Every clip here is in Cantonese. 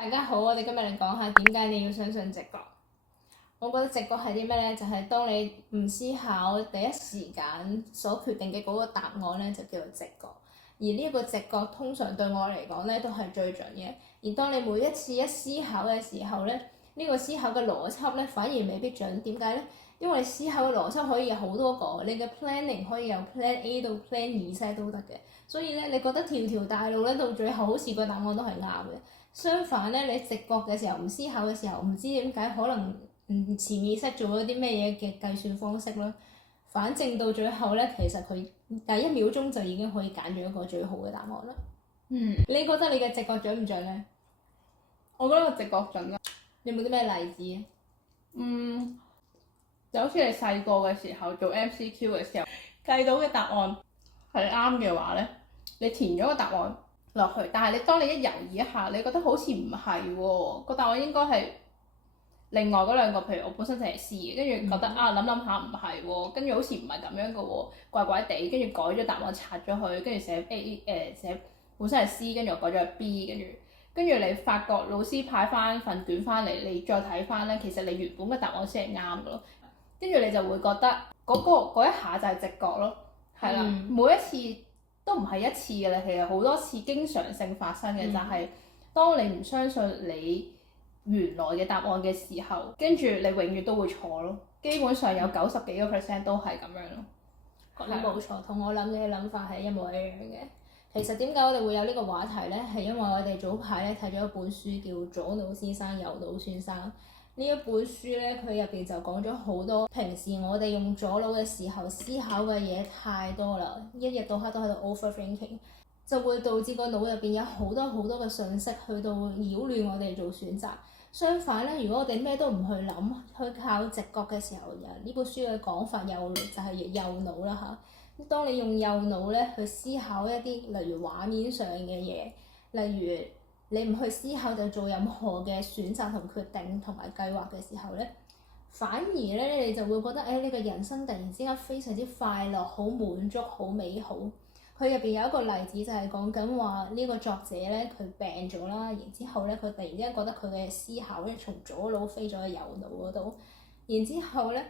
大家好，我哋今日嚟講下點解你要相信直覺。我覺得直覺係啲咩呢？就係當你唔思考第一時間所決定嘅嗰個答案呢，就叫做直覺。而呢個直覺通常對我嚟講呢，都係最準嘅。而當你每一次一思考嘅時候呢，呢個思考嘅邏輯呢，反而未必準。點解呢？因為思考嘅邏輯可以有好多個，你嘅 planning 可以由 plan A 到 plan Z 都得嘅。所以咧，你覺得條條大路咧，到最後好似個答案都係啱嘅。相反咧，你直覺嘅時候唔思考嘅時候，唔知點解可能潛意識做咗啲咩嘢嘅計算方式啦。反正到最後咧，其實佢第一秒鐘就已經可以揀咗一個最好嘅答案啦。你覺得你嘅直覺準唔準咧？我覺得個直覺準啊。你有冇啲咩例子？就好似你細個嘅時候做 MCQ 嘅時候，計到嘅答案係啱嘅話咧，你填咗個答案落去，但係當你一猶豫一下，你覺得好似唔係喎，個答案應該係另外嗰兩個，譬如我本身就係 C 嘅，跟住覺得諗諗下唔係喎，跟住好似唔係咁樣嘅喎，怪怪地，跟住改咗答案拆咗佢，跟住寫 A 寫本身係 C，跟住我改咗係 B，跟住你發覺老師派翻份卷翻嚟，你再睇翻咧，其實你原本嘅答案先係啱嘅咯。跟住你就會覺得嗰一下就係直覺咯，係啦，每一次都唔係一次嘅啦，其實好多次經常性發生嘅，就係當你唔相信你原來嘅答案嘅時候，跟住你永遠都會錯咯，基本上有90幾個%都係咁樣咯。你冇錯，同我諗嘅諗法係一模一樣嘅。其實點解我哋會有呢個話題呢？係因為我哋早排咧睇咗一本書叫《左腦先生右腦先生》。呢一本書咧，佢入邊就講咗好多平時我哋用左腦嘅時候思考嘅嘢太多啦，一日到黑都喺度 overthinking，就會導致個腦入邊有好多好多嘅信息去到擾亂我哋做選擇。相反咧，如果我哋咩都唔去諗，去靠直覺嘅時候，呢本書嘅講法就係右腦啦嚇。當你用右腦咧去思考一啲例如畫面上嘅嘢，例如你唔去思考就做任何嘅選擇同決定同埋計劃嘅時候咧，反而咧你就會覺得你個人生突然之間非常之快樂、好滿足、好美好。佢入邊有一個例子就係講緊話呢個作者咧，佢病咗啦，然之後咧佢突然之間覺得佢嘅思考咧從左腦飛咗去右腦嗰度，然之後咧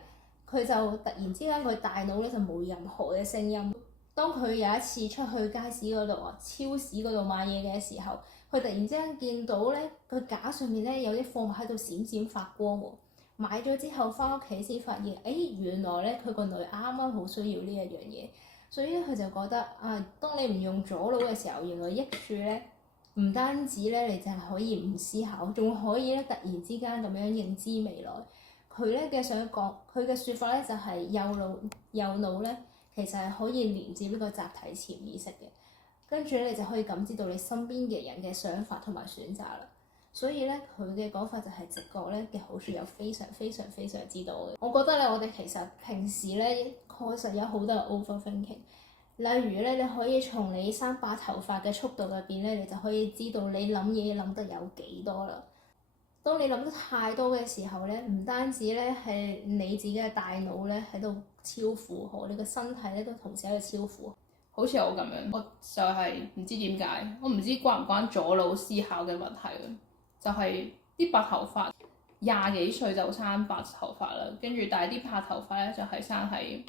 佢就突然之間佢大腦咧就冇任何嘅聲音。當佢有一次出去街市嗰度啊、超市嗰度買嘢嘅時候，佢突然之間見到咧個架上面咧有啲貨物喺度閃閃發光喎。買咗之後翻屋企先發現，原來咧佢個女啱啱好需要呢一樣嘢，所以咧佢就覺得當你唔用左腦嘅時候，原來益處咧唔單止咧你就係可以唔思考，仲可以咧突然之間咁樣認知未來。佢咧嘅想講，佢嘅説法咧就係右腦咧其實係可以連接呢個集體潛意識嘅。跟住咧，你就可以感知到你身邊嘅人嘅想法同埋選擇啦。所以咧，佢嘅講法就係直覺咧嘅好處有非常非常非常之多嘅。我覺得咧，我哋其實平時咧確實有好多人 overthinking。例如咧，你可以從你生白頭髮嘅速度入邊咧，你就可以知道你諗嘢諗得有幾多啦。當你諗得太多嘅時候咧，唔單止咧係你自己嘅大腦咧喺度超負荷，你個身體咧都同時喺度超負荷。好似我咁樣，我就係唔知點解，我唔知關唔關左腦思考嘅問題咯。就係啲白頭髮20幾歲就生白頭髮啦，跟住但係啲白頭髮咧就係生喺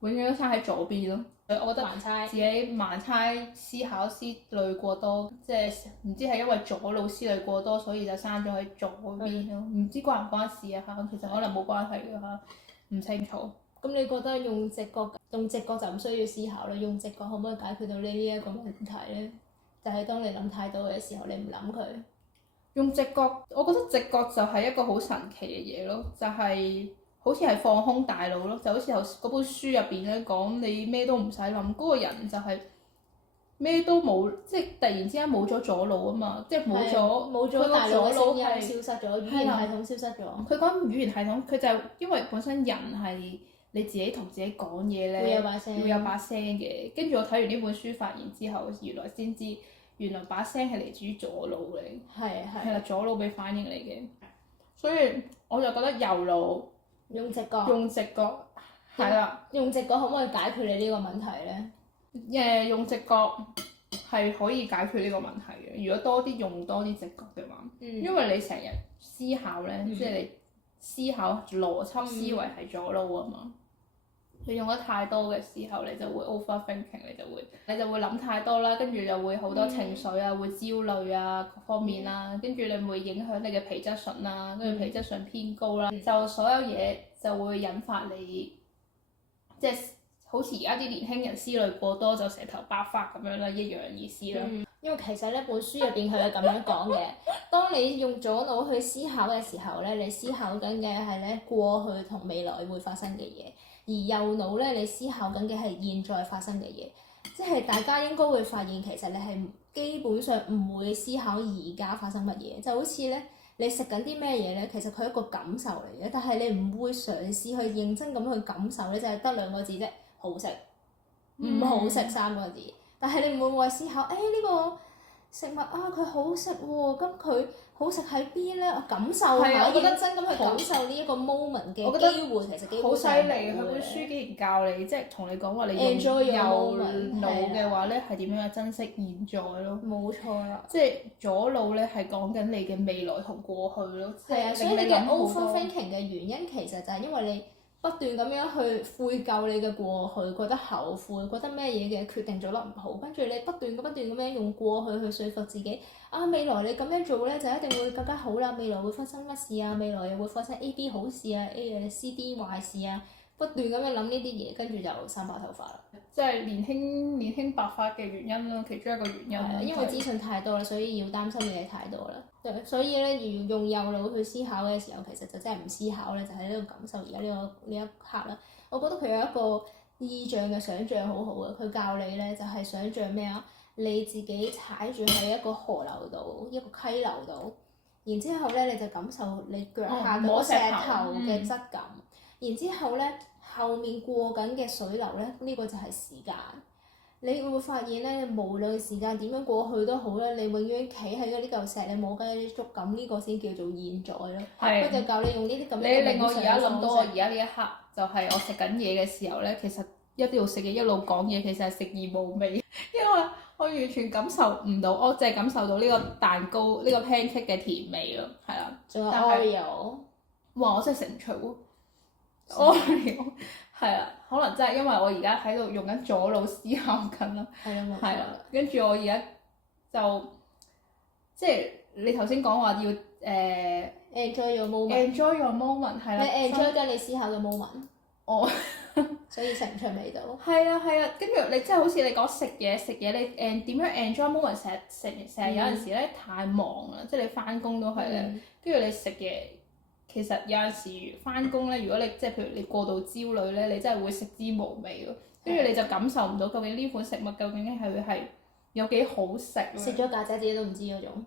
永遠都生喺左邊咯。我覺得自己盲猜思考思慮過多，即係唔知係因為左腦思慮過多，所以就生咗喺左邊咯。唔知關唔關事啊嚇？其實可能冇關係嘅嚇，唔清楚。咁你覺得用直覺就唔需要思考啦？用直覺可唔可以解決到呢一個問題咧？就係當你諗太多嘅時候，你唔諗佢。用直覺，我覺得直覺就係一個好神奇嘅嘢咯，就係好似係放空大腦咯，就好似嗰本書入邊咧講，你咩都唔使諗，嗰個人就係咩都冇，即係突然之間冇咗左腦啊嘛，即係冇咗大腦嘅聲音消失咗，語言係系統消失咗。佢講語言系統，佢就因為本身人係你自己同自己講嘢咧，會有把聲嘅。跟住我睇完呢本書發現之後，原來先知原來把聲係嚟自於左腦嚟，係啦，左腦俾反應嚟嘅。所以我就覺得右腦用直覺係啦，用直覺可唔可以解決你呢個問題咧？用直覺係可以解決呢個問題嘅。如果多啲用多啲直覺嘅話，因為你成日思考咧，即係你思考邏輯思維係左腦啊嘛。你用得太多嘅時候，你就會 overthinking，你就會諗太多啦，跟住就會好多情緒啊，會焦慮啊各方面啦，跟住你會影響你嘅皮質醇啦，跟住皮質醇偏高啦，就所有嘢就會引發你，即係好似而家啲年輕人思慮過多就成頭白髮咁樣啦，一樣意思啦。因為其實呢本書入邊佢係咁樣講嘅，當你用左腦去思考嘅時候咧，你思考緊嘅係咧過去同未來會發生嘅嘢。而右腦咧，你思考緊嘅係現在發生嘅嘢，即係大家應該會發現其實你係基本上唔會思考而家發生乜嘢，就好似咧你食緊啲咩嘢咧，其實佢係一個感受嚟嘅，但係你唔會嘗試去認真咁去感受咧，就係得兩個字啫，好食，唔好食三個字。但係你唔會話思考，呢個食物啊佢好食喎，咁佢好食喺邊咧？我感受下，我覺得認真咁去感受呢一個 moment 嘅機會，其實好犀利。佢本書竟然教你，即係同你講話你用右腦嘅話咧，係點樣去珍惜現在咯？冇錯啦。即係左腦咧係講緊你嘅未來同過去咯。係啊，所以你嘅 overthinking 嘅原因其實就係因為你不斷咁樣去悔疚你嘅過去，覺得後悔，覺得咩嘢嘅決定做得唔好，跟住你不斷咁樣用過去去說服自己，未來你咁樣做咧就一定會更加好啦，未來會發生乜事啊？未來又會發生 A、B 好事啊，C、D 壞事啊，不斷咁樣諗呢啲嘢，跟住就生白頭髮啦。即係年輕白髮嘅原因咯，其中一個原因。係因為資訊太多啦，所以要擔心嘅嘢太多啦。所以咧，用右腦去思考嘅時候，其實就真係唔思考咧，就係呢個感受而家呢一刻啦。我覺得佢有一個意象嘅想像好好嘅，佢教你咧就係想像咩啊？你自己踩住喺一個河流度，一個溪流度，然之後咧你就感受你腳下嗰石頭嘅質感，然之後咧後面過緊嘅水流咧，呢個就係時間。你會發現咧，無論時間點樣過去都好咧，你永遠企喺呢嚿石，你摸緊啲觸感，呢個先叫做現在咯。佢就教你用呢啲咁樣嘅令我而家諗到我而家呢一刻，就係我食緊嘢嘅時候咧，其實一路食嘢一路講嘢，其實係食而無味，因為我完全感受唔到，我淨係感受到呢個蛋糕呢個 pancake 嘅甜味咯，係啦。仲有 Oreo。哇！我真係食唔出喎，Oreo。係啊，可能真係因為我而家喺度用緊左腦思考緊啦。係啊，跟住我而家就即係你頭先講話要enjoy your moment。enjoy your moment 係啦。你 enjoy 緊你思考嘅 moment。我所以食唔出味道。係啊，跟住你即係好似你講食嘢，你點樣 enjoy moment？成日有陣時咧太忙啦，即係你翻工都係咧，跟住你食嘢。其實有陣時翻工咧，如果你即係譬如你過度焦慮咧，你真係會食之無味咯。跟住你就感受唔到究竟呢款食物究竟係有幾好食。食咗曱甴自己都唔知嗰種。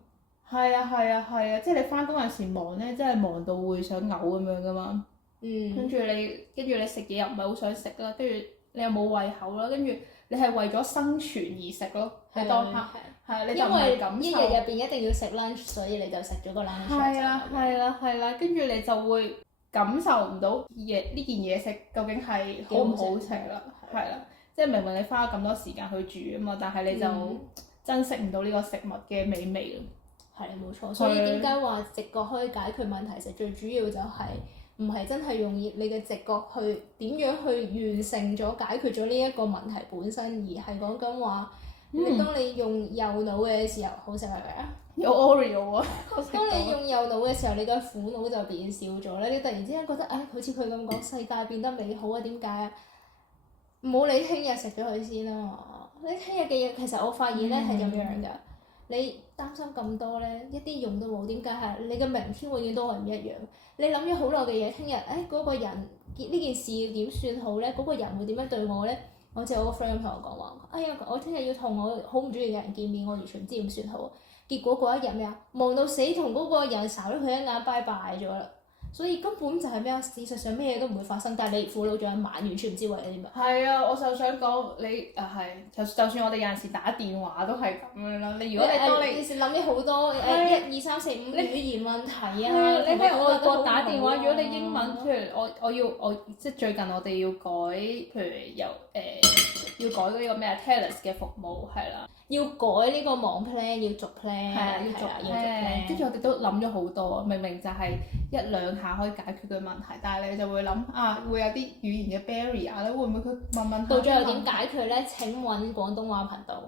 係啊，即係你翻工有陣時忙咧，真係忙到會想嘔咁樣噶嘛。跟住你食嘢又唔係好想食啦，跟住你又冇胃口啦，跟住你係為咗生存而食咯，喺當刻。你就唔係感受。因為一日入邊一定要食 lunch，所以你就食咗個 lunch。係啦，跟住你就會感受唔到呢件嘢食究竟係好唔好食啦，係啦，即係明明你花咗咁多時間去煮啊嘛，但係你就珍惜唔到呢個食物嘅美味咯。係冇錯，所以點解話直覺可以解決問題？其實最主要就係唔係真係用你嘅直覺去點樣去完成咗解決咗呢一個問題本身，而係講緊話。當你用右腦嘅時候，好食係咪啊？有 Oreo 啊！當你用右腦嘅時候，你嘅苦惱就變少咗咧。你突然之間覺得，好似佢咁講，世界變得美好啊？點解啊？唔好理聽日食咗佢先啊嘛！你聽日嘅嘢，其實我發現咧係咁樣㗎。你擔心咁多咧，一啲用都冇。點解係？你嘅明天永遠都係唔一樣。你諗咗好耐嘅嘢，聽日嗰個人呢件事要點算好咧？嗰個人會點樣對我咧？好似我個 friend 同我講話，我聽日要同我好唔中意嘅人見面，我完全唔知點算好。結果嗰一日咩啊？忙到死，同嗰個人睄咗佢一眼，拜拜咗啦。所以根本就係咩啊？事實上咩嘢都唔會發生，但係你苦惱咗一晚，完全唔知為咗啲乜。係啊，我就想講就算我哋有陣時打電話都係咁樣啦。如果你當你諗咗好多1、2、3、4、5語言問題啊，你喺外國打電話，如果你英文，譬如我即係最近我哋要改，譬如要改嗰個咩啊 TELUS 嘅服務係啦。要改呢個網 plan，要續 plan，係啊，要續 plan，跟住我哋都諗咗好多，明明就係一兩下可以解決嘅問題，但係你就會諗啊，會有啲語言嘅 barrier 咧，會唔會佢問到最後點解決咧？請揾廣東話頻道。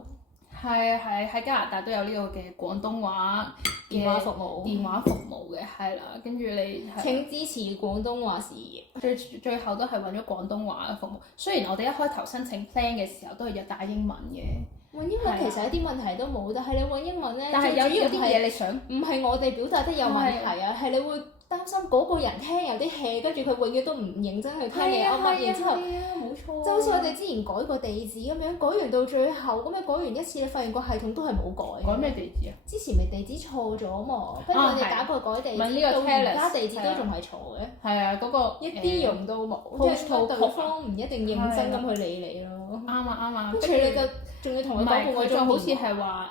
係喺加拿大都有呢個嘅廣東話電話服務，嘅，係啦，跟住你請支持廣東話事業。最後都係揾咗廣東話嘅服務。雖然我哋一開頭申請 plan 嘅時候都係有打英文嘅，揾英文其實一啲問題都冇，但係你揾英文咧，但係有啲嘢你想，唔係我哋表達得有問題啊，係你會擔心嗰個人聽有啲 hea，跟住佢永遠都唔認真去聽你噏乜，然之後冇錯，就好似我哋之前改個地址咁樣，改完到最後咁樣改完一次，你發現個系統都係冇改。改咩地址啊？之前咪地址錯咗嘛，跟住我哋打過改地址，到而家地址都仲係錯嘅。係啊，嗰個一啲用都冇，即係對方唔一定認真咁去理你咯。啱啊，跟住你就仲要同佢講半個鐘，好似係話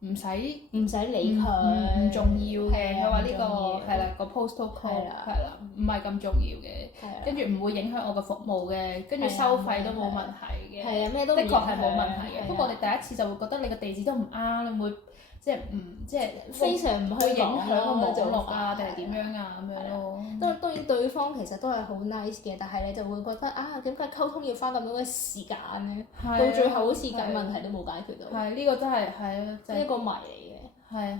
唔使理佢，唔重要嘅。佢話呢個係啦，個 postal code 係啦，唔係咁重要嘅。跟住唔會影響我嘅服務嘅，跟住收費都冇問題嘅。係啊，咩都的確係冇問題嘅。不過我哋第一次就會覺得你個地址都唔啱，你會即係非常唔去影響個網絡咯啊，定係點樣啊咁樣咯。當然對方其實都係好 nice 嘅，但係你就會覺得啊，點解溝通要花咁多嘅時間咧？到最後好似緊問題都冇解決到。係呢個真係啊，一個謎嚟嘅。係，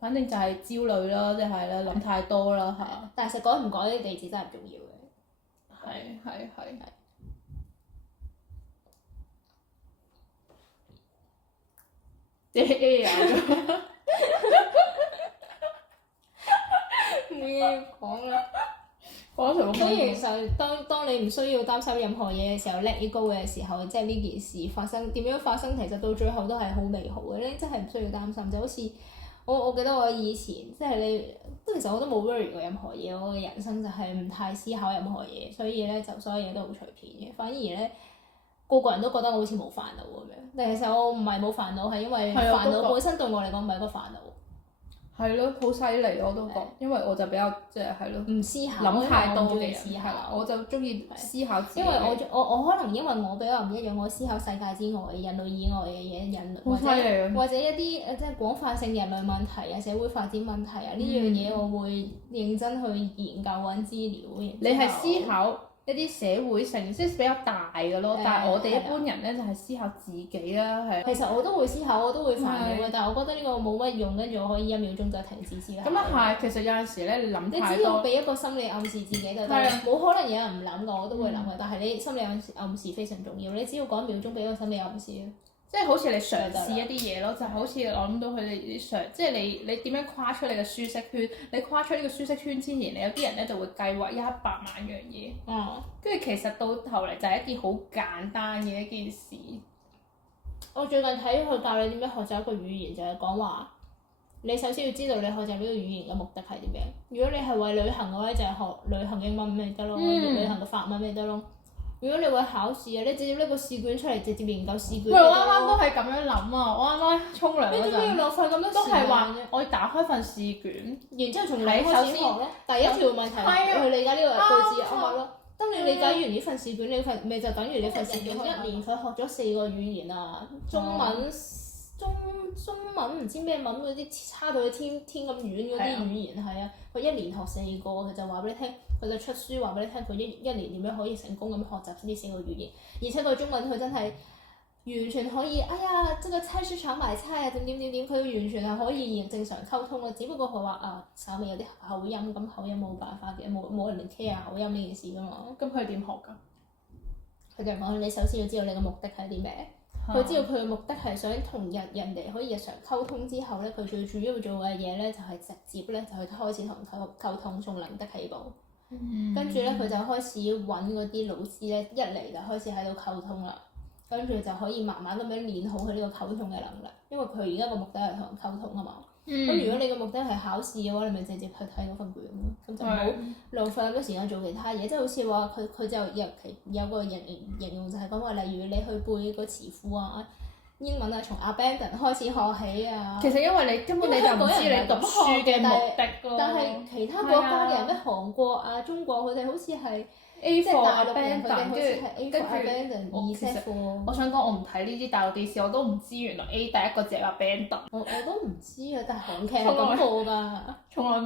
反正就係焦慮啦，即係咧諗太多啦，係。但係實改唔改啲地址真係唔重要嘅。係。A 啊！冇嘢講啦。當然就當你唔需要擔心任何嘢嘅時候 let it go 嘅時候，即係呢件事發生點樣發生，其實到最後都係好美好嘅。你真係唔需要擔心，就好似我記得我以前即係其實我都冇 worry 過任何嘢，我嘅人生就係唔太思考任何嘢，所以咧就所有嘢都好隨便嘅。反而咧個個人都覺得我好似冇煩惱咁樣，但其實我唔係冇煩惱，係因為煩惱本身對我嚟講唔係一個煩惱。係咯，好犀利我都覺，因為我就比較即係係咯，唔思考，諗太多嘅思考，我就中意思考自己。因為我可能因為我比較唔一樣，我思考世界之外、人類以外嘅嘢，或者一啲即係廣泛性人類問題啊、社會發展問題啊呢樣嘢，我會認真去研究揾資料。你係思考一啲社會性，即係比較大嘅咯。但係我哋一般人咧就係思考自己啦，係。其實我都會思考，我都會煩惱嘅，但係我覺得呢個冇乜用，跟住我可以1秒鐘就停止思考。咁啊係，其實有陣時咧，你諗太多。你只要俾一個心理暗示自己就得，冇可能有人唔諗㗎，我都會諗嘅。但係你心理暗示非常重要，你只要講1秒鐘俾一個心理暗示。即係好似你嘗試一啲嘢咯，就好似我諗到佢哋啲即係你點樣跨出你嘅舒適圈？你跨出呢個舒適圈之前，你有啲人咧就會計劃100萬樣嘢。跟住其實到頭嚟就係一件好簡單嘅一件事。我最近睇佢教你點樣學習一個語言，就係講話你首先要知道你學習呢個語言嘅目的係點樣。如果你係為旅行嘅話，就係學旅行英文咪得咯，旅行嘅法文咪得咯。如果你為考試啊，你直接拎個試卷出嚟，直接研究試卷。喂，我啱啱都係咁樣諗啊！我啱啱沖涼嗰陣，你做咩要浪費咁多時間？都係話我要打開份試卷，然之後從零開始學咯。第一條問題去理解呢個句子啱咪咯。當你理解完呢份試卷，你份咪就等於你份試卷1年佢學咗4個語言啊，中文唔知咩文嗰啲差到去天咁遠嗰啲語言係啊，佢1年學4個，佢就話俾你聽。佢就出書話俾你聽，佢一年點樣可以成功咁學習呢4個語言，而且個中文佢真係完全可以，哎呀，這個菜市場買菜啊，點，佢完全係可以正常溝通嘅，只不過佢話啊，稍微有啲口音，咁口音冇辦法嘅，冇人 care 口音呢件事噶嘛。咁佢點學㗎？佢就講你首先要知道你嘅目的係啲咩，佢知道佢嘅目的係想同人哋可以日常溝通之後咧，佢最主要做嘅嘢咧就係直接咧就去開始同人溝通，從零的起步。跟住咧，佢就開始揾嗰啲老師咧，一嚟就開始喺度溝通啦。跟住就可以慢慢咁樣練好佢呢個溝通嘅能力，因為佢而家個目的係同人溝通啊嘛。咁如果你個目的係考試嘅話，你咪直接去睇嗰份卷咯，咁就唔好浪費咁多時間做其他嘢。即係好似話佢就尤其有個形容就係講話，例如你去背個詞庫啊，英文啊，從 abandon 開始學起啊。其實因為你根本你就唔知你讀書嘅目的咯。但係其他國家嘅人，咩韓國啊、中國佢哋好似係 A 即係 for 大陸人，佢哋 abandon，好似係 A 跟 for 住 abandon、其實 Z for。我想講我唔睇呢啲大陸電視，我都唔知原來 A 第一個字係 abandon。我都唔知啊，但係韓劇係咁播㗎。從來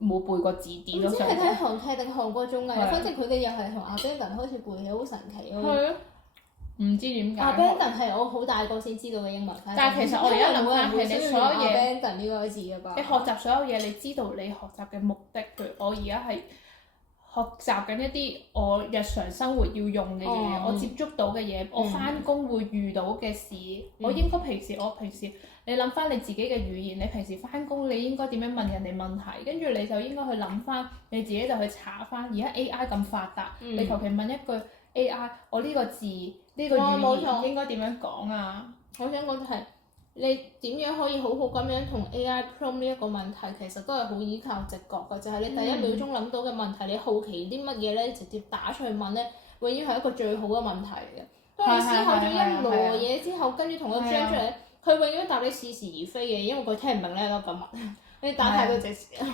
冇背過字典咯。唔知係睇韓劇定韓國綜藝，係反正佢哋又係從 abandon 開始背起，好神奇咯。係啊，唔知點解。abandon 係我好大個先知道嘅英文。但係其實我而家諗翻係你所有嘢 abandon 呢個字㗎吧？你學習所有嘢，你知道你學習嘅目的。譬如我而家係學習緊一啲我日常生活要用嘅嘢，我接觸到嘅嘢，我翻工會遇到嘅事，我應該平時你諗翻你自己嘅語言，你平時翻工你應該點樣問人哋問題，跟住你就應該去諗翻，你自己就去查翻。而家 AI 咁發達，你求其問一句 AI，我呢個字呢個語言應該點樣講啊？我想講就係你點樣可以好好咁樣同 AI prompt 呢一個問題，其實都係好依靠直覺嘅，就係你第一秒鐘諗到嘅問題，你好奇啲乜嘢咧，直接打出去問咧，永遠係一個最好嘅問題嚟嘅。當你思考咗一籮嘢之後，跟住同佢 jam 出嚟，佢永遠答你似是而非嘅，因為佢聽唔明咧咯咁啊！你打太多隻字。啱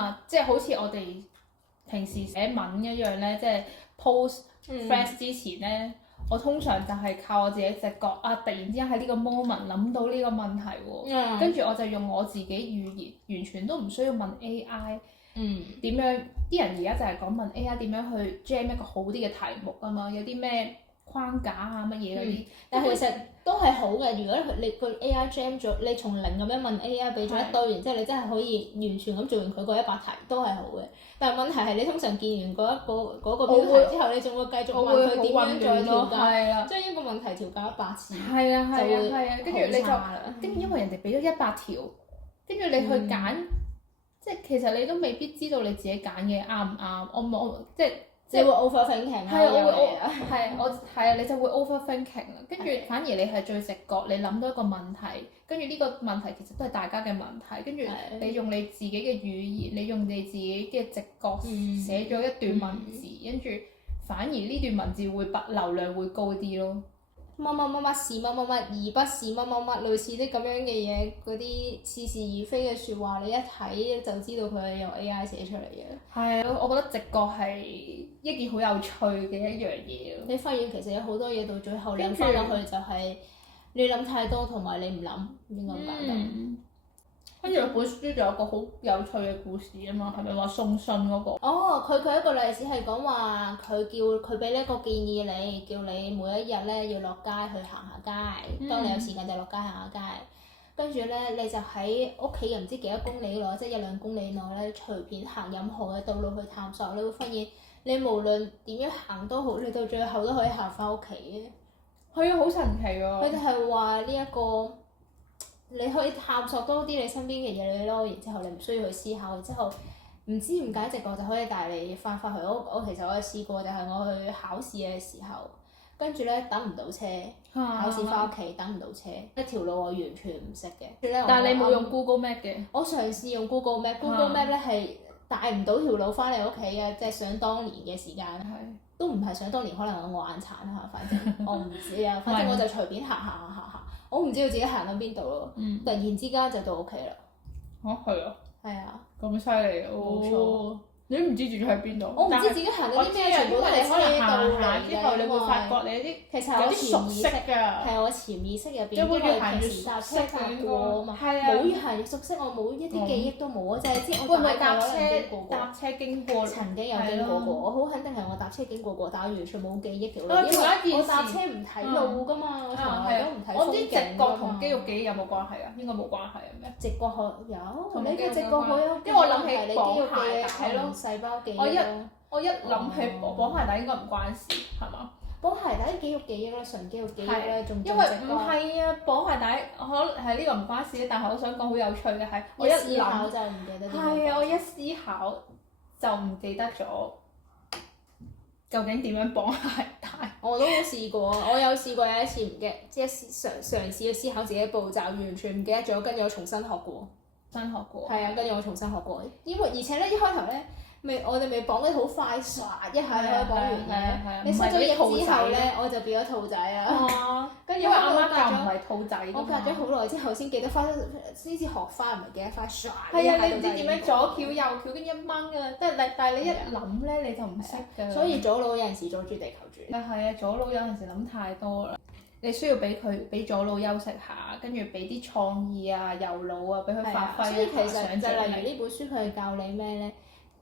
啊，即係好似我哋平時寫文一樣咧，即係 post fresh 之前咧。我通常就係靠我自己直覺啊！突然之間喺呢個 moment 諗到呢個問題喎，跟住我就用我自己語言，完全都唔需要問 AI。點樣？啲人而家就係講問 AI 點樣去 jam 一個好啲嘅題目啊嘛，有啲咩框架啊乜嘢嗰啲。但係其實都係好嘅。如果你個 AI jam 咗，你從零咁樣問 AI 俾咗一堆，然之後你真係可以完全咁做完佢嗰100題，都係好嘅。但係問題係你通常見完嗰個標題之後，你仲會繼續問佢點樣再調教，將一個問題調教100次，就會跟住你就跟住因為人哋俾咗100條，跟住你去揀，即係其實你都未必知道你自己揀嘅啱唔啱。我即係。你會 overthinking 你就會 overthinking 啦。跟住反而你係最直覺，你諗到一個問題，跟住呢個問題其實都係大家嘅問題，跟住你用你自己嘅語言，你用你自己嘅直覺寫咗一段文字，跟住反而呢段文字會流量會高啲咯。乜乜乜乜是乜乜乜，而不是乜乜乜，類似啲咁樣嘅嘢，嗰啲似是而非嘅説話，你一睇就知道佢係用 AI 寫出嚟嘅。係啊，我覺得直覺係一件好有趣嘅一樣嘢咯。你發現其實有好多嘢到最後諗翻落去就係你諗太多同埋你唔諗，應該咁簡單。跟住本書仲有個好有趣嘅故事啊嘛，係咪話送信嗰個？哦，佢一個例子係講話佢俾呢一個建議你，叫你每一日咧要落街去行下街，當你有時間就落街行下街。跟住咧你就喺屋企唔知幾多公里內，即係1-2公里內咧，隨便行任何嘅道路去探索，你會發現你無論點樣行都好，你到最後都可以行翻屋企嘅。係啊，好神奇喎！佢哋係話呢一個。你可以探索多啲你身邊嘅嘢咯，然之後你唔需要去思考，然之後唔知點解直覺就可以帶你翻返去。我其實我有試過，就係我去考試嘅時候，跟住咧等唔到車，考試翻屋企等唔到車，一條路我完全唔識嘅。但係你冇用 Google Map 嘅？我嘗試用 Google Map，Google Map 咧係帶唔到條路翻嚟屋企嘅，即係想當年嘅時間，都唔係想當年，可能我眼殘嚇，反正我唔知啊，反正我就隨便行。我唔知道自己行到邊度咯，突然之間就到屋企啦。係啊。係啊。咁犀利啊！冇錯。你都唔知自己喺邊度？我唔知自己行到啲咩，全部都係車道嚟嘅。之後你會發覺你啲其實係我潛意識㗎。係我潛意識入邊，因為平時搭車搭過啊嘛。冇越行越熟悉，我冇一啲記憶都冇啊，就係知我大概搭車經過。曾經有經過過，我好肯定係我搭車經過過，但我完全冇記憶條路，因為我搭車唔睇路㗎嘛，我從來都唔睇風景㗎嘛。我啲直覺同肌肉記憶有冇關係啊？應該冇關係啊咩？直覺有，你嘅直覺好有，因為我諗起綁鞋帶咯。細胞記憶我一諗起綁鞋帶應該唔關事，係嘛？綁鞋帶啲肌肉記憶啦，純肌肉記憶咧，仲因為唔係啊，綁鞋帶可能係呢個唔關事，但係我想講好有趣嘅係，我一思考就唔記得。係啊，我一思考就唔記得咗究竟點樣綁鞋帶。我都試過，我有試過有一次唔記得，即係嘗試去思考自己嘅步驟，完全唔記得咗，跟住我重新學過。新學過。係啊，跟住我重新學過，因為而且咧一開頭咧，我哋未綁得好快，唰一下就可以綁完嘅。你失咗憶之後咧，我就變咗兔仔啦。跟住因為阿媽教唔係兔仔㗎嘛。我隔咗好耐之後先記得翻，先至學翻，唔係記得翻唰。係啊，你唔知點樣左翹右翹，跟住一掹㗎，但係你一諗咧你就唔識㗎。所以左腦有陣時阻住地球轉。係啊，左腦有陣時諗太多啦。你需要俾左腦休息下，跟住俾啲創意啊、右腦啊，俾佢發揮。所以其實想就例如呢本書，佢係教你咩咧？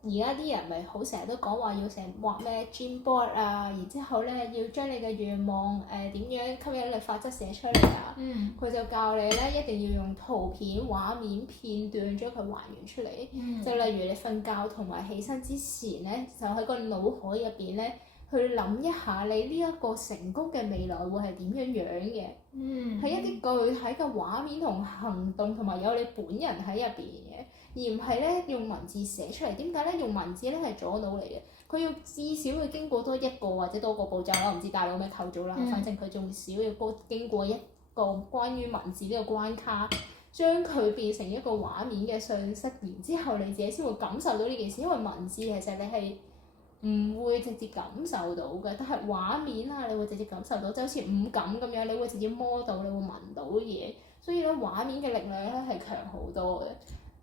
而家啲人咪好成日都講話要成日畫咩 dream board 啊，然之後咧要將你嘅願望點樣吸引力法則寫出嚟啊。佢就教你咧一定要用圖片、畫面、片段將佢還原出嚟。就例如你瞓覺同埋起身之前咧，就喺個腦海入邊咧。去諗一下你呢一個成功嘅未來會係點樣樣嘅，係一啲具體嘅畫面同行動，同埋有你本人喺入邊嘅，而唔係咧用文字寫出嚟。點解咧？用文字咧係左腦嚟嘅，佢要至少要經過多一個或者多個步驟啦，我唔知大腦咩構造啦，反正佢仲少要經過一個關於文字呢個關卡，將佢變成一個畫面嘅信息，然之後你自己先會感受到呢件事，因為文字其實你係唔會直接感受到嘅，但係畫面啊，你會直接感受到，就好似五感咁樣，你會直接摸到，你會聞到嘢，所以咧畫面嘅力量咧係強好多嘅。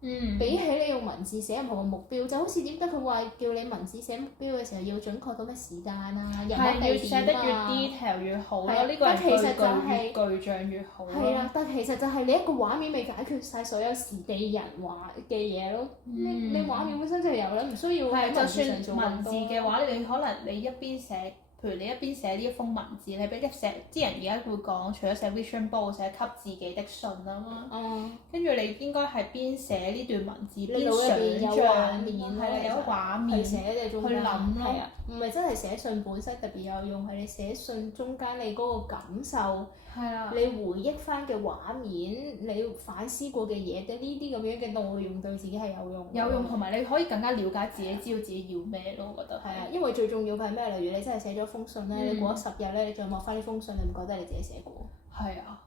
比起你用文字寫任何嘅目標，就好似點解佢話叫你文字寫目標嘅時候要準確到咩時間啊、人物地點啊，越寫得越 detail 越好咯。呢個但其實就係越具象越好咯。係啦，但其實就係你一個畫面未解決晒所有時地人話嘅嘢咯。你畫面本身就有啦，唔需要喺文字上做咁多。文字嘅話，你可能你一邊寫。譬如你一邊寫呢一封文字，你俾一寫啲人而家會講，除咗寫 vision board，寫給自己的信啊嘛。跟住你應該係邊寫呢段文字邊想像，係啦，有畫面寫嘅中間去諗咯。唔係真係寫信本身特別有用，係你寫信中間你嗰個感受，你回憶翻嘅畫面，你反思過嘅嘢，對呢啲咁樣嘅內容對自己係有用。有用，同埋你可以更加了解自己，知道自己要咩咯，我覺得。係啊，因為最重要嘅係咩？例如你真係寫咗封信咧，你過咗10日咧，你再望翻呢封信，你唔覺得你自己寫過？係啊，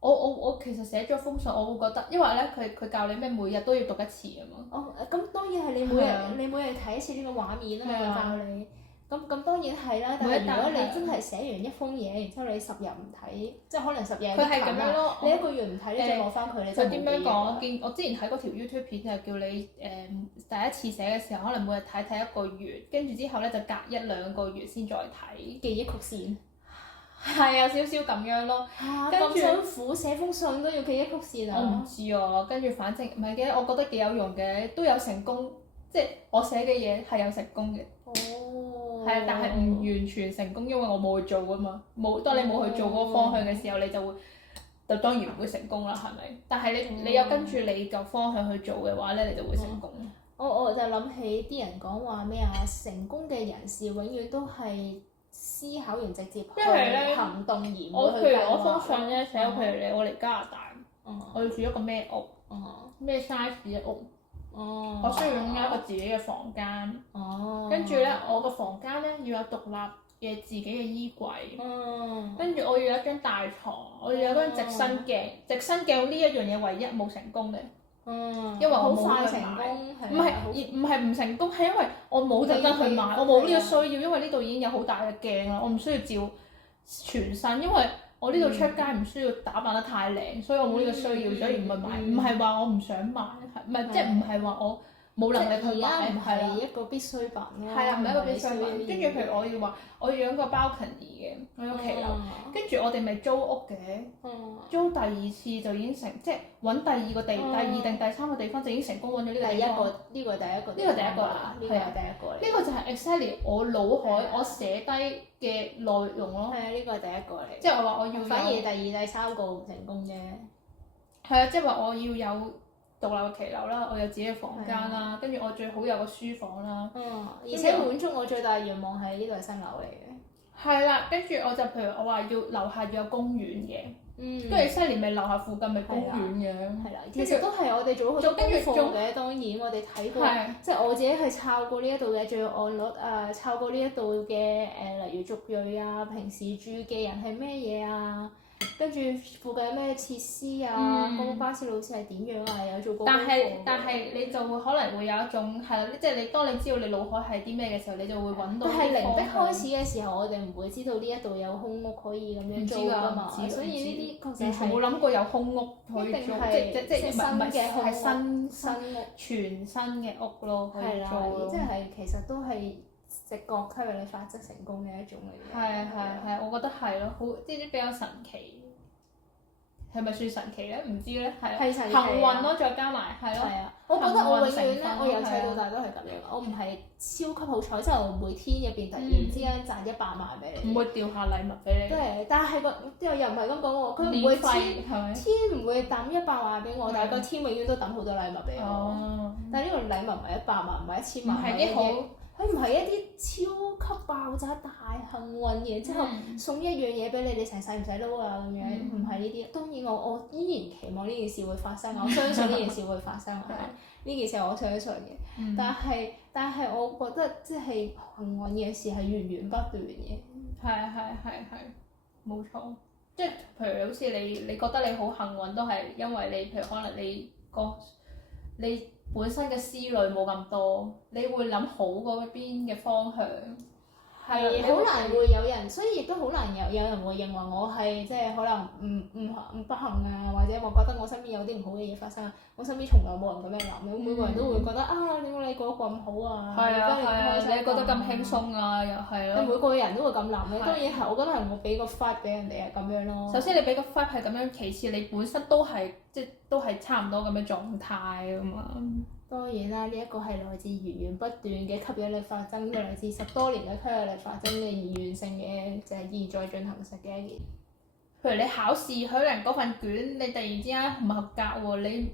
我其實寫咗封信，我會覺得，因為咧佢教你咩每日都要讀一次啊嘛。咁當然係你每日睇一次呢個畫面啦，教你。咁當然係啦，但係如果你真係寫完一封嘢，然之後你10日唔睇，即係可能10日佢係咁樣咯。你1個月唔睇，你再望翻佢，你就冇記憶。佢點樣講？我之前睇嗰條 YouTube 片就叫你第一次寫嘅時候，可能每日睇1個月，跟住之後咧就隔1-2個月先再睇。記憶曲線。係啊，少少咁樣咯。咁辛苦寫封信都要記憶曲線啊！我唔知啊，跟住反正唔係嘅，我覺得幾有用嘅，都有成功，即係我寫嘅嘢係有成功嘅。係啊，但係唔完全成功，因為我冇去做啊嘛。當你冇去做嗰個方向嘅時候，你就當然唔會成功啦，係咪？但係你有跟住你個方向去做嘅話咧，你就會成功。我就諗起啲人講話咩啊？成功嘅人士永遠都係思考完直接去行動而唔會去計劃。譬如我封信咧寫，譬如我嚟加拿大，我要住一個咩屋，咩 size 嘅屋。我需要擁有一個自己嘅房間，跟住咧我個房間咧要有獨立嘅自己嘅衣櫃，跟住我要有一張大床，我要有張直身鏡。直身鏡呢一樣嘢唯一冇成功嘅，因為我冇去買。唔係唔成功，係因為我冇特登去買，我冇呢個需要，因為呢度已經有好大嘅鏡啦，我唔需要照全身，因為我呢度出街唔需要打扮得太靚，所以我冇呢個需要，所以唔去買。唔係話我唔想買，唔係即係唔係話我冇能力去買，唔係一個必需品咯。係啦，唔係一個必需品。跟住譬如我要養個 balcony 嘅，我有騎樓，跟住我哋咪租屋嘅，租第2次就已經即係揾第2個地，第2定第3個地方就已經成功揾咗呢個地方。呢個係第一個。呢個第一個啦，係啊，呢個就係 exactly 我腦海我寫低嘅內容咯。係啊，呢個係第一個嚟。即係我話我要。反而第2、第3個唔成功啫。係啊，即係話我要有獨立嘅騎樓啦，我有自己嘅房間啦，跟住我最好有個書房啦。而且滿足我最大嘅願望係呢度係新樓嚟嘅。係啦，跟住我就譬如我話要樓下要有公園嘅，跟住西年咪樓下附近咪公園嘅。係啦，其實都係我哋做好多功課嘅，當然我哋睇過，即係我自己係抄過呢一度嘅罪案率啊，抄過呢一度嘅例如族裔啊，平時住嘅人係咩嘢啊。跟住附近有咩設施啊，嗰個巴士路線係點樣啊，有做過功課㗎。但係你就會可能會有一種係啦，即係你當你知道你腦海係啲咩嘅時候，你就會揾到但係零的方向開始嘅時候，我哋唔會知道呢一度有空屋可以咁樣租㗎嘛，所以呢啲確實完全冇諗過有空屋可以租，一定係即新嘅空屋係新屋，全新嘅屋咯，可以係啦，租咯。即係其實都係直覺吸引力法則成功嘅一種嚟嘅。係，我覺得係咯，好即係比較神奇。係咪算神奇咧？唔知咧，係係神奇幸運咯，再加埋係咯。係啊，我覺得我永遠咧，幸運成分我由細到大都係咁樣。我唔係超級好彩，即係我每天入邊突然之間賺100萬俾你。唔會掉下禮物俾你。對，但係又唔係咁講喎，佢唔會天唔會抌100萬俾我，但係個天永遠都抌好多禮物俾我。但係呢個禮物唔係100萬，唔係1000萬，係啲好。佢唔係一啲超級爆炸大幸運嘅，之後送一樣嘢俾你，你成世唔使撈啊咁樣，唔係呢啲。當然我依然期望呢件事會發生，我相信呢件事會發生，呢件事我相信嘅。但係我覺得即係幸運嘅事係源源不斷嘅。係，冇錯。即係譬如好似你覺得你好幸運，都係因為你譬如可能你本身嘅思慮冇咁多，你會諗好嗰邊嘅方向。係好難會有人，所以亦都好難有人會認為我係即係可能唔不幸啊，或者我覺得我身邊有啲唔好嘅嘢發生。我身邊從來冇人咁樣諗嘅，每個人都會覺得啊，點解你過得咁好啊？係啊，你覺得咁輕鬆啊，又係咯。每個人都會咁諗嘅，當然係我覺得係我俾個 vibe 俾人哋係咁樣咯。首先你俾個 vibe 係咁樣，其次你本身都係都係差唔多咁嘅狀態啊嘛。當然啦，呢一個係來自源源不斷嘅吸引力法則，來自10多年嘅吸引力法則嘅而完成嘅，就係現在進行時嘅一件。譬如你考試可能嗰份卷，你突然之間唔合格喎，你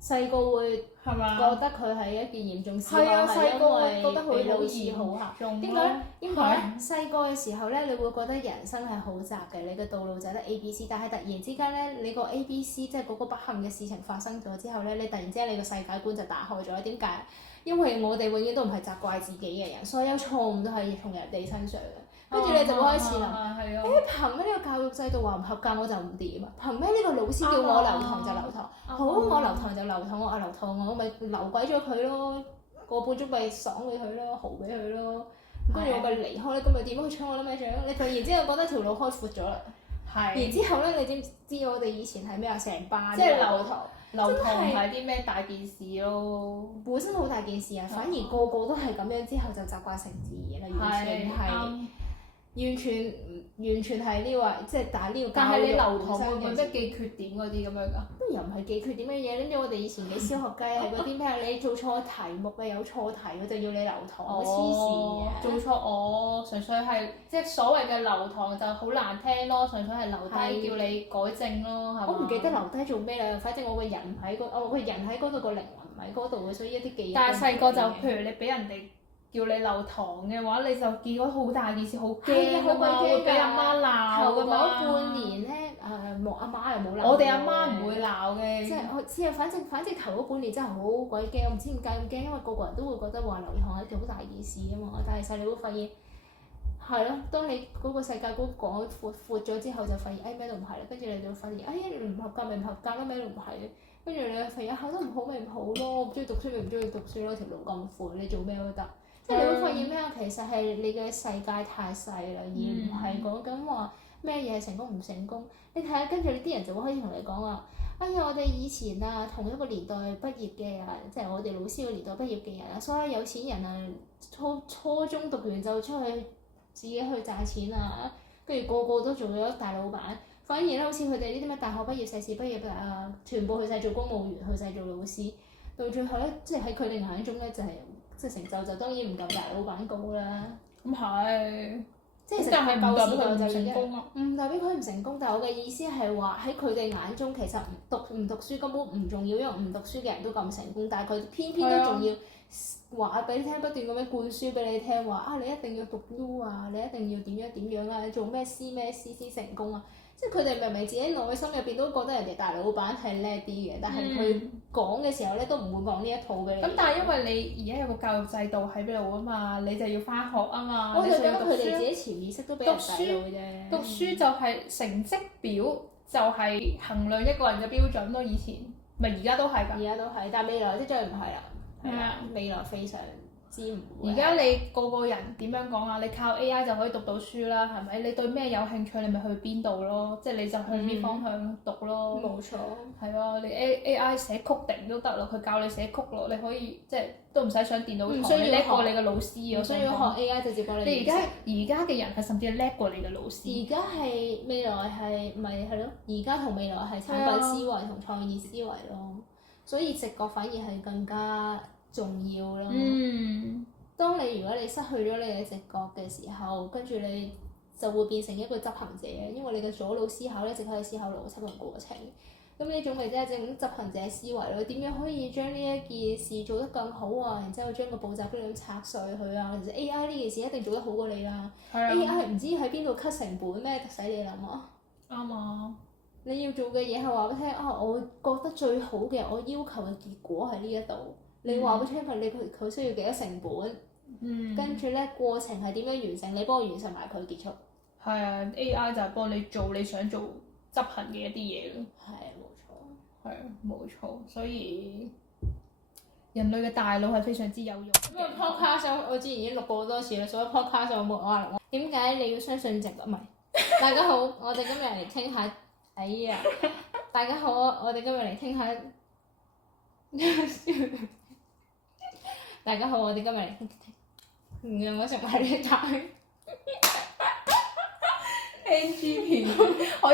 細個會係嘛？覺得佢係一件嚴重事，係啊，細個係覺得佢老師好嚇。點解？因為細個嘅時候咧，你會覺得人生係好窄嘅，你嘅道路就係得 A、B、C， 但係突然之間咧，你個 A、B、C 即係嗰個不幸嘅事情發生咗之後咧，你突然之間你個世界觀就打開咗。點解？因為我哋永遠都唔係責怪自己嘅人，所有錯誤都係從人哋身上嘅。跟住你就會開始諗，憑咩呢個教育制度話唔合格我就唔掂啊？憑咩呢個老師叫我留堂就留堂？好，我留堂就留堂，我留堂我咪留鬼咗佢咯，個半鐘咪爽俾佢咯，豪俾佢咯。跟住我咪離開咧，咁咪點樣去搶我啲咩獎？你突然之間覺得條路開闊咗啦。然之後咧，你知唔知我哋以前係咩啊？成班即係留堂唔係啲咩大件事咯。本身好大件事啊，反而個個都係咁樣之後就習慣成自然啦，完全係。完全係呢個，即係打呢個教育。但係你留堂會唔會咩記缺點嗰啲咁樣㗎？都又唔係記缺點嘅嘢，跟住我哋以前嘅小學雞係嗰啲咩？你做錯題目嘅有錯題，我就要你留堂，黐線嘅。做錯純粹係即係所謂嘅留堂就好難聽咯，純粹係留低叫你改正咯，係嘛？我唔記得留低做咩啦，反正我個人喺我個人喺嗰度，個靈魂唔喺嗰度嘅，所以一啲記憶。但係細個就譬如你俾人哋叫你留堂嘅話，你就見到好大件事，好驚好鬼驚㗎，會俾阿媽鬧㗎嘛。頭嗰半年咧，冇阿媽又冇鬧。我哋阿媽唔會鬧嘅。即係我知啊，反正頭嗰半年真係好鬼驚，我唔知點解咁驚，因為個個人都會覺得話留堂係一件好大件事啊嘛。但係其實你會發現係咯，當你嗰個世界觀講闊咗之後，就發現咩都唔係啦。跟住你就會發現唔合格咪唔合格咯，咩都唔係。跟住你會發現考得唔好咪唔好咯，唔中意讀書咪唔中意讀書咯，條路咁闊，你做咩都得。即係你會發現咩啊？其實係你嘅世界太細啦，而唔係講緊話咩嘢成功唔成功。你睇下，跟住啲人就會開始同你講話，哎呀，我哋以前啊，同一個年代畢業嘅人，即係我哋老師個年代畢業嘅人啊，所有有錢人啊，初中讀完就出去自己去賺錢啊，跟住個個都做咗大老闆。反而咧，好似佢哋呢啲咩大學畢業、碩士畢業啊，全部去晒做公務員，去晒做老師，到最後咧，即係喺佢哋眼中咧，就係。即係成就就當然唔夠大老闆高啦。咁係，即係其實唔代表佢唔成功啊。唔代表佢唔成功，但係我嘅意思係話喺佢哋眼中，其實唔讀書根本唔重要，因為唔讀書嘅人都咁成功，但係佢偏偏都仲要話俾你聽，不斷咁樣灌輸俾你聽話啊！你一定要讀 U 啊，你一定要點樣啊，做咩 C 咩 C 先成功啊！即係佢哋明明自己內心入邊都覺得人哋大老闆係叻啲嘅，但係佢講嘅時候咧都唔會講呢一套俾你。咁但係因為你而家有個教育制度喺度啊嘛，你就要翻學啊嘛，我就覺得你就要讀佢哋自書。己潛意識都俾人洗腦嘅啫。讀書就係成績表，就係衡量一個人嘅標準咯。以前咪而家都係㗎。而家都係，但係未來即係唔係啦。係啊，未來非常之唔會。而家你個個人點樣講啊？你靠 AI 就可以讀到書啦，係咪？你對咩有興趣，你咪去邊度咯，即係你就向邊方向讀咯。冇錯。係啊，你 AI 寫曲定都得咯，佢教你寫曲咯，你可以即係都唔使上電腦堂，你叻過你嘅老師。唔需要學 AI 直接幫你。你而家嘅人係甚至係叻過你嘅老師。而家係未來係咪係咯？而家同未來係產品思維同創意思維咯，所以直覺反而係更加重要咯。當你如果你失去咗你嘅直覺嘅時候，跟住你就會變成一個執行者，因為你嘅左腦思考咧，一直喺度思考邏輯同過程。咁呢種咪即係正執行者思維咯？點樣可以將呢一件事做得更好啊？然之後將個步驟俾你拆碎佢啊！其實 AI 呢件事一定做得好過你啦。AI 唔知喺邊度 cut 成本咩？使你諗啊！啱啊！你要做嘅嘢係話俾聽啊！我覺得最好嘅，我要求嘅結果喺呢一度。你話俾聽佢需要幾多成本，跟住咧過程係點樣完成？你幫我完成埋佢結束。係啊，AI 就係幫你做你想做執行嘅一啲嘢咯。係啊，冇錯。係啊，冇錯，所以人類嘅大腦係非常之有用。咁啊，podcast 我之前已經錄過好多次啦，所以 podcast 我冇話我點解你要相信直覺？唔係，大家好，我哋今日嚟傾下。哎呀，大家好，我哋今日嚟傾下。大家好，我哋今日嚟傾，唔用我食埋呢一啖。